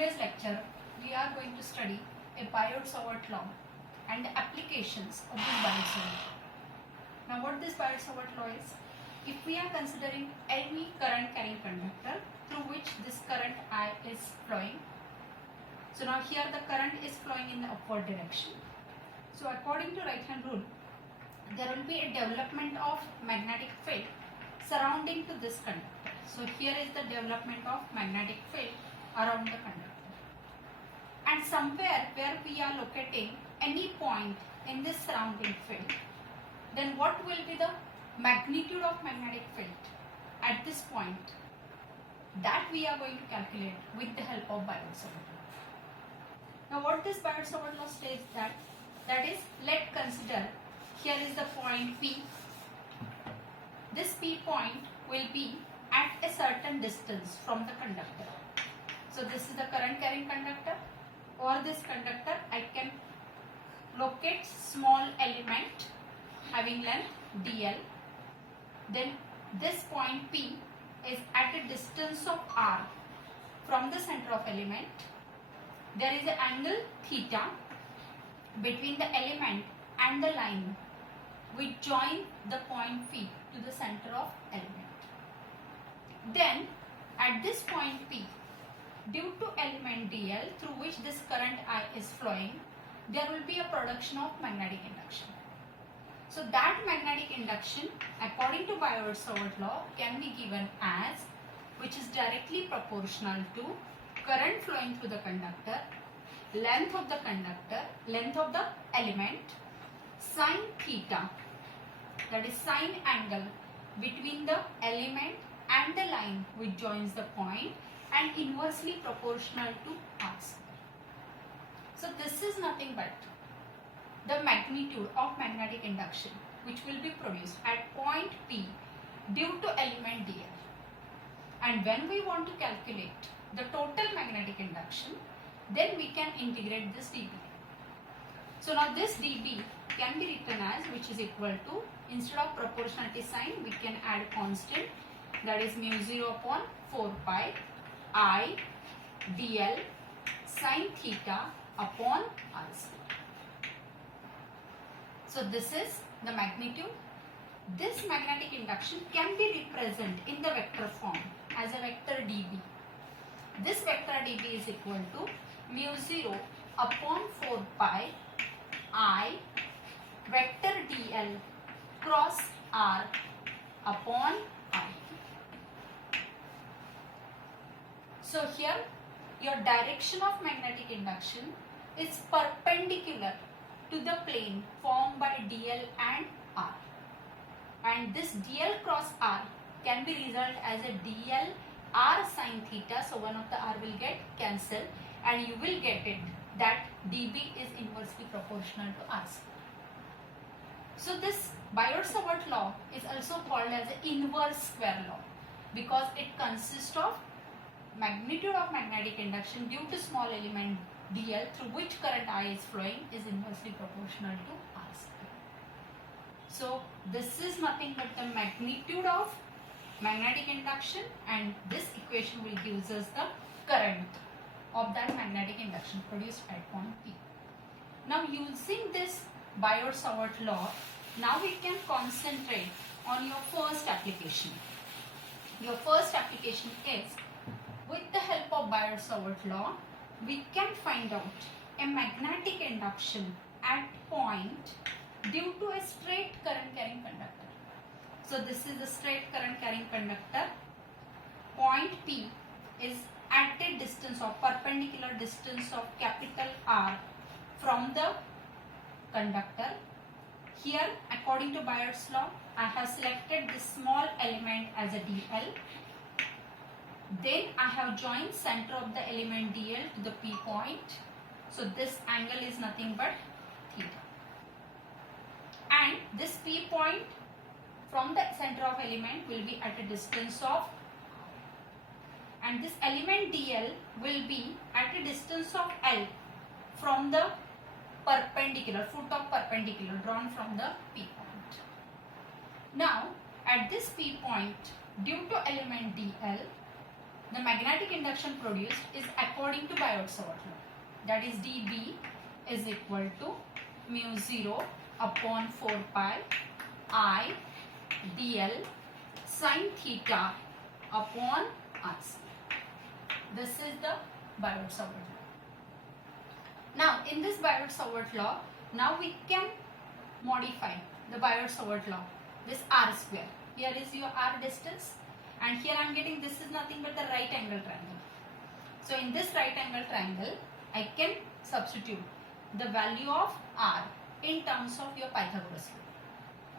today's lecture, we are going to study a Biot-Savart law and the applications of this Biot-Savart law. Now, what this Biot-Savart law is? If we are considering any current carrying conductor through which this current I is flowing, so now here the current is flowing in the upward direction. So according to right hand rule, there will be a development of magnetic field surrounding to this conductor. So here is the development of magnetic field around the conductor. And somewhere where we are locating any point in this surrounding field, then what will be the magnitude of magnetic field at this point? That we are going to calculate with the help of Biot-Savart law. Now what this Biot-Savart law states that is, let's consider here is the point P. This P point will be at a certain distance from the conductor. So this is the current carrying conductor. Over this conductor I can locate small element having length dl. Then this point P is at a distance of r from the center of element. There is an angle theta between the element and the line which join the point P to the center of element. Then at this point P, due to element dl through which this current I is flowing, there will be a production of magnetic induction. So that magnetic induction according to Biot-Savart law can be given as, which is directly proportional to current flowing through the conductor, length of the conductor, length of the element, sine theta, that is sine angle between the element and the line which joins the point, and inversely proportional to r square. So this is nothing but the magnitude of magnetic induction which will be produced at point P due to element dl. And when we want to calculate the total magnetic induction, then we can integrate this dB. So now this dB can be written as, which is equal to, instead of proportionality sign we can add constant, that is mu 0 upon 4 pi I dl sine theta upon r square. So this is the magnitude. This magnetic induction can be represented in the vector form as a vector dB. This vector dB is equal to mu 0 upon 4 pi I vector dl cross r upon I. So here your direction of magnetic induction is perpendicular to the plane formed by dl and r. And this dl cross r can be result as a dl r sine theta. So one of the r will get cancelled and you will get it that dB is inversely proportional to r square. So this Biot-Savart law is also called as the inverse square law because it consists of magnitude of magnetic induction due to small element dl through which current I is flowing is inversely proportional to r square. So this is nothing but the magnitude of magnetic induction, and this equation will give us the current of that magnetic induction produced at point P. Now using this Biot-Savart law, now we can concentrate on your first application. Your first application is, with the help of Biot-Savart law, we can find out a magnetic induction at point due to a straight current carrying conductor. So this is a straight current carrying conductor. Point P is at a distance of perpendicular distance of capital R from the conductor. Here according to Biot's law, I have selected this small element as a dl. Then I have joined center of the element dl to the P point. So this angle is nothing but theta. And this P point from the center of element will be at a distance of, and this element dl will be at a distance of L from the perpendicular, foot of perpendicular drawn from the P point. Now at this P point, due to element dl, the magnetic induction produced is according to Biot-Savart law. That is dB is equal to mu 0 upon 4 pi I dl sin theta upon RC. This is the Biot-Savart law. Now in this Biot-Savart law, now we can modify the Biot-Savart law. This R square. Here is your R distance, and here I am getting this is nothing but the right angle triangle. So in this right angle triangle, I can substitute the value of R in terms of your Pythagoras rule.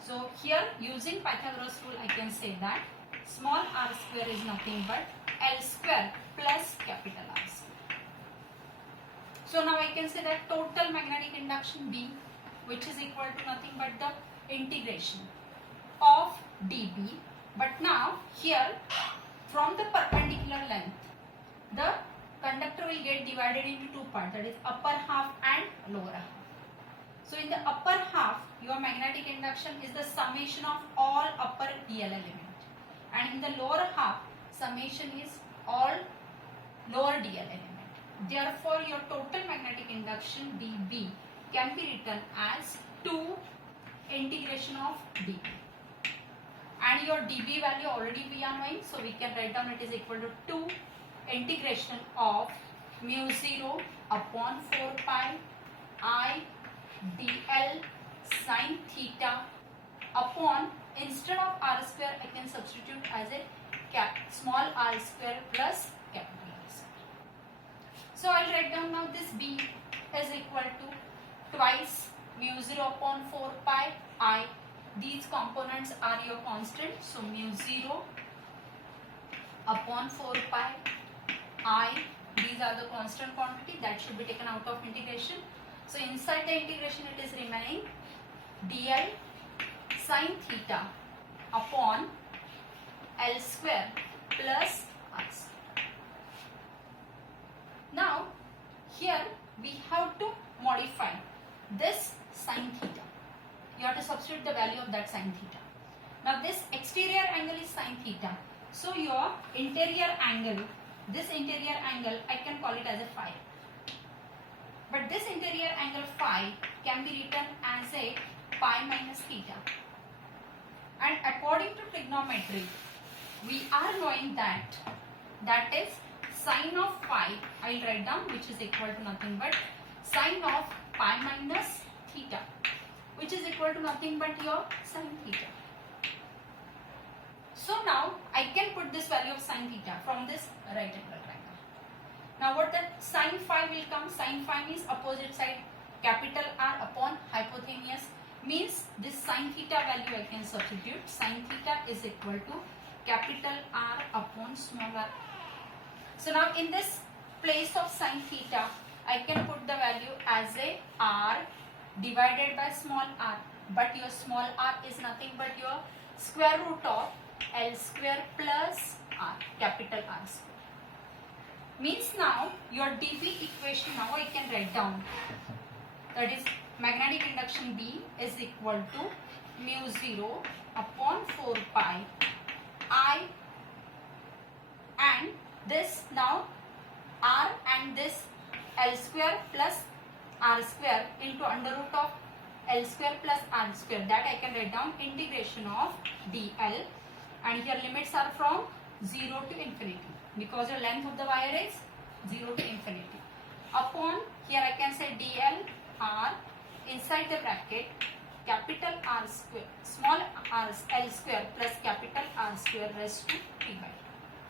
So here using Pythagoras rule, I can say that small r square is nothing but L square plus capital R square. So now I can say that total magnetic induction B, which is equal to nothing but the integration of dB. But now here from the perpendicular length, the conductor will get divided into two parts, that is upper half and lower half. So in the upper half, your magnetic induction is the summation of all upper DL element, and in the lower half, summation is all lower DL element. Therefore, your total magnetic induction dB can be written as 2 integration of dB. And your dB value already we are knowing, so we can write down it is equal to 2 integration of mu 0 upon 4 pi I dl sin theta upon, instead of r square I can substitute as a small r square plus capital R square. So I will write down now this B is equal to twice mu 0 upon 4 pi I. These components are your constant, so mu 0 upon 4 pi I, these are the constant quantity that should be taken out of integration. So inside the integration it is remaining dl sin theta upon L square plus R square. Now here we have to modify this sin theta. You have to substitute the value of that sin theta. Now this exterior angle is sin theta. So your interior angle, this interior angle I can call it as a phi. But this interior angle phi can be written as a pi minus theta. And according to trigonometry, we are knowing that is sine of phi, I will write down, which is equal to nothing but sine of pi minus theta, which is equal to nothing but your sin theta. So now I can put this value of sin theta from this right angle triangle. Now what the sin phi will come? Sin phi means opposite side, capital R upon hypotenuse, means this sin theta value I can substitute. Sin theta is equal to capital R upon small r. So now in this place of sin theta, I can put the value as a R divided by small r, but your small r is nothing but your square root of L square plus R, capital R square. Means now your dB equation now I can write down, that is magnetic induction B is equal to mu 0 upon 4 pi I, and this now R and this L square plus R square into under root of L square plus R square, that I can write down integration of dl, and here limits are from 0 to infinity because your length of the wire is 0 to infinity, upon here I can say dl R inside the bracket capital R square small r L square plus capital R square raised to 3 by 2.